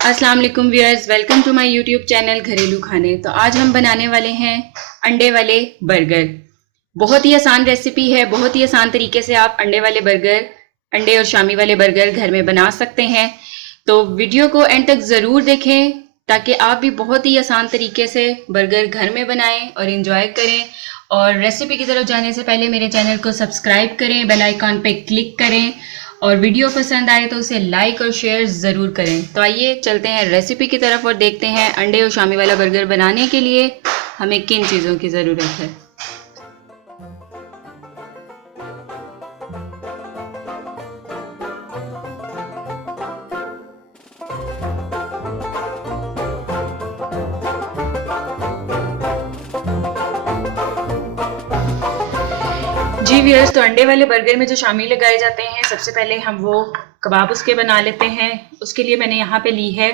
अस्सलाम वालेकुम viewers, welcome to my YouTube channel घरेलू खाने। तो आज हम बनाने वाले हैं अंडे वाले बर्गर। बहुत ही आसान रेसिपी है, बहुत ही आसान तरीके से आप अंडे वाले बर्गर, अंडे और शामी वाले बर्गर घर में बना सकते हैं। तो वीडियो को एंड तक ज़रूर देखें ताकि आप भी बहुत ही आसान तरीके से बर्गर घर में बनाएं और इन्जॉय करें। और रेसिपी की तरफ जाने से पहले मेरे चैनल को सब्सक्राइब करें, बेल आइकॉन पे क्लिक करें और वीडियो पसंद आए तो उसे लाइक और शेयर ज़रूर करें। तो आइए चलते हैं रेसिपी की तरफ और देखते हैं अंडे और शामी वाला बर्गर बनाने के लिए हमें किन चीज़ों की ज़रूरत है। जी व्यूअर्स, तो अंडे वाले बर्गर में जो शामी लगाए जाते हैं, सबसे पहले हम वो कबाब उसके बना लेते हैं। उसके लिए मैंने यहाँ पे ली है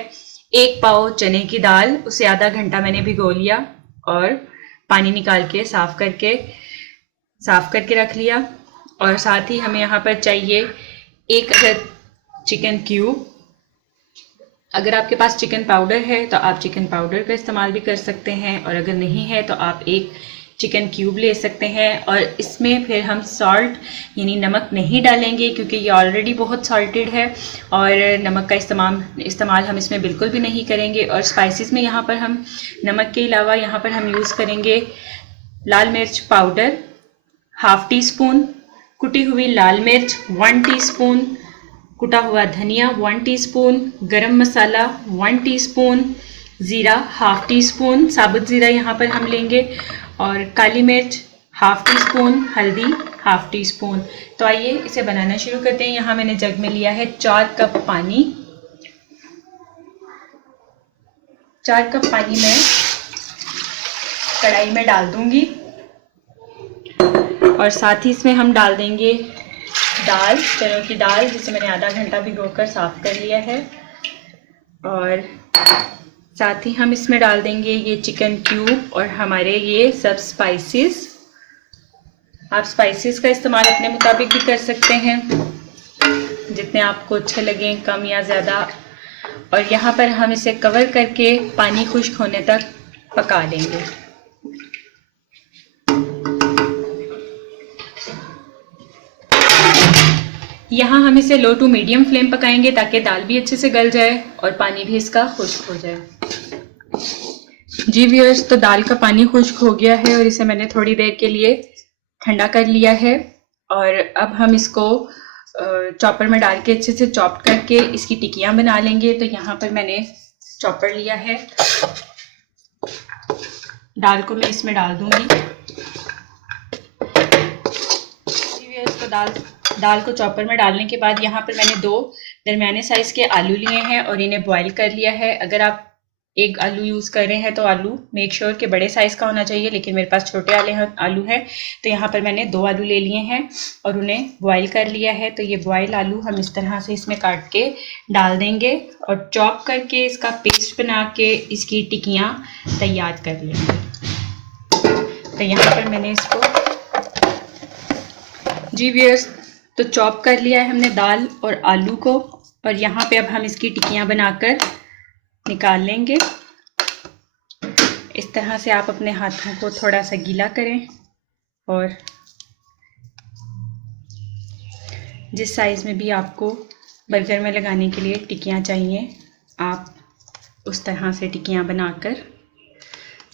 1 पाव चने की दाल। उसे आधा घंटा मैंने भिगो लिया और पानी निकाल के साफ करके रख लिया। और साथ ही हमें यहाँ पर चाहिए 1 अदद चिकन क्यूब। अगर आपके पास चिकन पाउडर है तो आप चिकन पाउडर का इस्तेमाल भी कर सकते हैं, और अगर नहीं है तो आप 1 चिकन क्यूब ले सकते हैं। और इसमें फिर हम सॉल्ट यानी नमक नहीं डालेंगे क्योंकि ये ऑलरेडी बहुत सॉल्टेड है, और नमक का इस्तेमाल हम इसमें बिल्कुल भी नहीं करेंगे। और स्पाइसेस में यहाँ पर हम नमक के अलावा यहाँ पर हम यूज़ करेंगे लाल मिर्च पाउडर ½ टीस्पून, कुटी हुई लाल मिर्च 1 टीस्पून, कुटा हुआ धनिया 1 टीस्पून, गरम मसाला 1 टीस्पून, ज़ीरा ½ टीस्पून, साबुत ज़ीरा यहाँ पर हम लेंगे, और काली मिर्च ½ टीस्पून, हल्दी ½ टीस्पून। तो आइए इसे बनाना शुरू करते हैं। यहाँ मैंने जग में लिया है 4 कप पानी। 4 कप पानी मैं कढ़ाई में डाल दूंगी, और साथ ही इसमें हम डाल देंगे दाल, चनों की दाल, जिसे मैंने आधा घंटा भिगोकर साफ कर लिया है। और साथ ही हम इसमें डाल देंगे ये चिकन क्यूब और हमारे ये सब स्पाइसेस। आप स्पाइसेस का इस्तेमाल अपने मुताबिक भी कर सकते हैं, जितने आपको अच्छे लगें, कम या ज़्यादा। और यहाँ पर हम इसे कवर करके पानी खुश्क होने तक पका लेंगे। यहाँ हम इसे लो टू मीडियम फ्लेम पकाएंगे ताकि दाल भी अच्छे से गल जाए और पानी भी इसका खुश्क हो जाए। जी व्यूअर्स, तो दाल का पानी खुश्क हो गया है और इसे मैंने थोड़ी देर के लिए ठंडा कर लिया है। और अब हम इसको चॉपर में डाल के अच्छे से चॉप करके इसकी टिक्कियाँ बना लेंगे। तो यहाँ पर मैंने चॉपर लिया है, दाल को मैं इसमें डाल दूंगी। जी व्यूअर्स, तो दाल को चॉपर में डालने के बाद यहाँ पर मैंने 2 दरमियाने साइज़ के आलू लिए हैं और इन्हें बॉईल कर लिया है। अगर आप 1 आलू यूज़ कर रहे हैं तो आलू मेक श्योर कि बड़े साइज़ का होना चाहिए, लेकिन मेरे पास छोटे आलू हैं तो यहाँ पर मैंने 2 आलू ले लिए हैं और उन्हें बॉईल कर लिया है। तो ये बॉयल आलू हम इस तरह से इसमें काट के डाल देंगे और चॉप करके इसका पेस्ट बना के इसकी टिक्कियाँ तैयार कर लेंगे। तो यहाँ पर मैंने इसको जी व्यूअर्स, तो चॉप कर लिया है हमने दाल और आलू को, और यहाँ पे अब हम इसकी टिक्कियाँ बनाकर निकाल लेंगे। इस तरह से आप अपने हाथों को थोड़ा सा गीला करें और जिस साइज़ में भी आपको बर्गर में लगाने के लिए टिक्कियाँ चाहिए, आप उस तरह से टिक्कियाँ बनाकर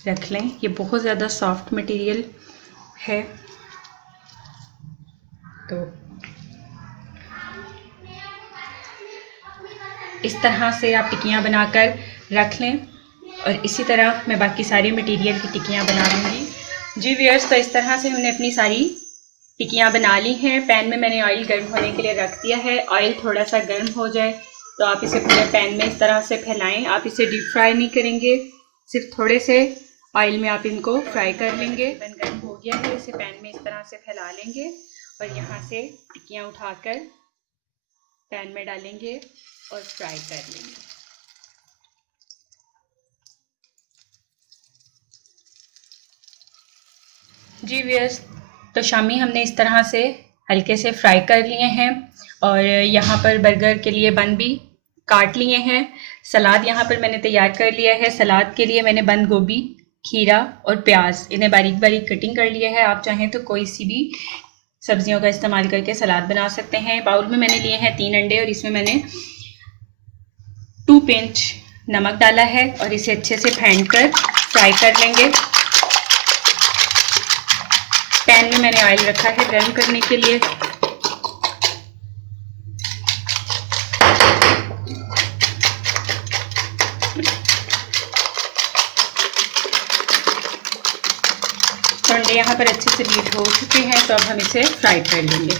रख लें। ये बहुत ज़्यादा सॉफ्ट मटेरियल है, तो इस तरह से आप टिक्कियाँ बनाकर रख लें। और इसी तरह मैं बाकी सारी मटेरियल की टिक्कियाँ बना लूँगी। जी व्यूअर्स, तो इस तरह से हमने अपनी सारी टिक्कियाँ बना ली हैं। पैन में मैंने ऑयल गर्म होने के लिए रख दिया है। ऑयल थोड़ा सा गर्म हो जाए तो आप इसे पूरे पैन में इस तरह से फैलाएं। आप इसे डीप फ्राई नहीं करेंगे, सिर्फ थोड़े से ऑयल में आप इनको फ्राई कर लेंगे। पैन गर्म हो गया है, इसे पैन में इस तरह से फैला लेंगे और यहाँ से टिक्कियाँ उठाकर पैन में डालेंगे और फ्राई कर लेंगे। जी व्यूअर्स, तो शामी हमने इस तरह से हल्के से फ्राई कर लिए हैं और यहाँ पर बर्गर के लिए बन भी काट लिए हैं। सलाद यहाँ पर मैंने तैयार कर लिया है। सलाद के लिए मैंने बंद गोभी, खीरा और प्याज इन्हें बारीक बारीक कटिंग कर लिया है। आप चाहें तो कोई सी भी सब्जियों का इस्तेमाल करके सलाद बना सकते हैं। बाउल में मैंने लिए हैं 3 अंडे और इसमें मैंने 2 पिंच नमक डाला है और इसे अच्छे से फेंट कर फ्राई कर लेंगे। पैन में मैंने ऑयल रखा है गर्म करने के लिए। तो अंडे यहाँ पर अच्छे से बीट हो चुके हैं, तो अब हम इसे फ्राई कर लेंगे।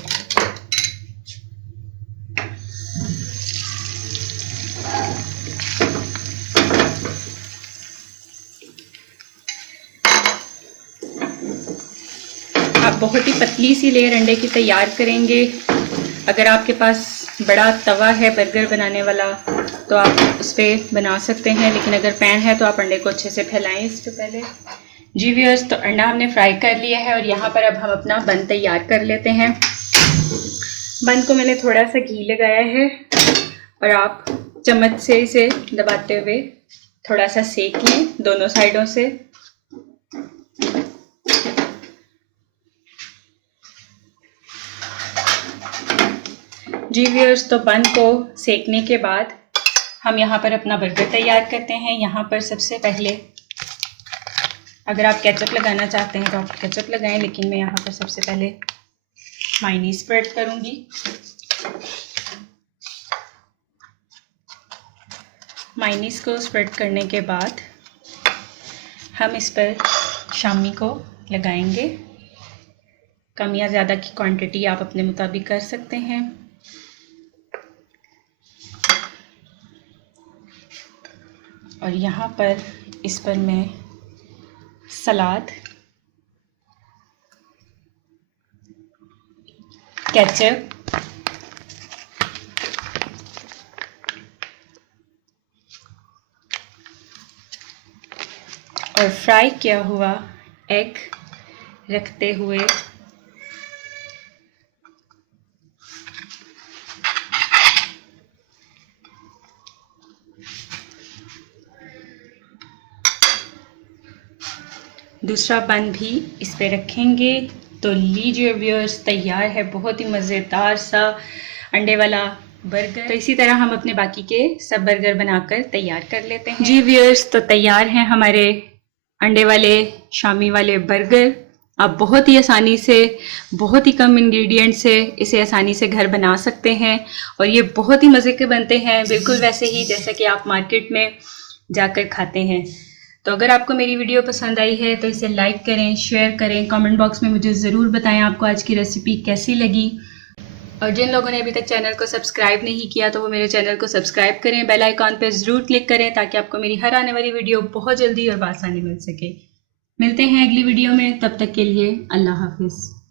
आप बहुत ही पतली सी लेयर अंडे की तैयार करेंगे। अगर आपके पास बड़ा तवा है बर्गर बनाने वाला तो आप उस पर बना सकते हैं, लेकिन अगर पैन है तो आप अंडे को अच्छे से फैलाएं इससे पहले। जी व्यूअर्स, तो अंडा हमने फ्राई कर लिया है और यहाँ पर अब हम अपना बन तैयार कर लेते हैं। बन को मैंने थोड़ा सा घी लगाया है और आप चम्मच से इसे दबाते हुए थोड़ा सा सेक लें दोनों साइडों से। जी व्यूअर्स, तो बन को सेकने के बाद हम यहाँ पर अपना बर्गर तैयार करते हैं। यहाँ पर सबसे पहले अगर आप केचप लगाना चाहते हैं तो आप केचप लगाएं, लेकिन मैं यहाँ पर सबसे पहले मायोनीज स्प्रेड करूँगी। मायोनीज को स्प्रेड करने के बाद हम इस पर शामी को लगाएंगे। कम या ज़्यादा की क्वांटिटी आप अपने मुताबिक कर सकते हैं। और यहाँ पर इस पर मैं सलाद, केचप और फ्राई किया हुआ एग रखते हुए दूसरा बन भी इस पे रखेंगे। तो लीजिए व्यूअर्स, तैयार है बहुत ही मज़ेदार सा अंडे वाला बर्गर। तो इसी तरह हम अपने बाकी के सब बर्गर बनाकर तैयार कर लेते हैं। जी व्यूअर्स, तो तैयार हैं हमारे अंडे वाले शामी वाले बर्गर। आप बहुत ही आसानी से, बहुत ही कम इंग्रेडिएंट से इसे आसानी से घर बना सकते हैं और ये बहुत ही मज़े के बनते हैं, बिल्कुल वैसे ही जैसे कि आप मार्केट में जाकर खाते हैं। तो अगर आपको मेरी वीडियो पसंद आई है तो इसे लाइक करें, शेयर करें, कमेंट बॉक्स में मुझे ज़रूर बताएं आपको आज की रेसिपी कैसी लगी। और जिन लोगों ने अभी तक चैनल को सब्सक्राइब नहीं किया तो वो मेरे चैनल को सब्सक्राइब करें, बेल आइकॉन पर ज़रूर क्लिक करें ताकि आपको मेरी हर आने वाली वीडियो बहुत जल्दी और आसानी मिल सके। मिलते हैं अगली वीडियो में, तब तक के लिए अल्लाह हाफिज़।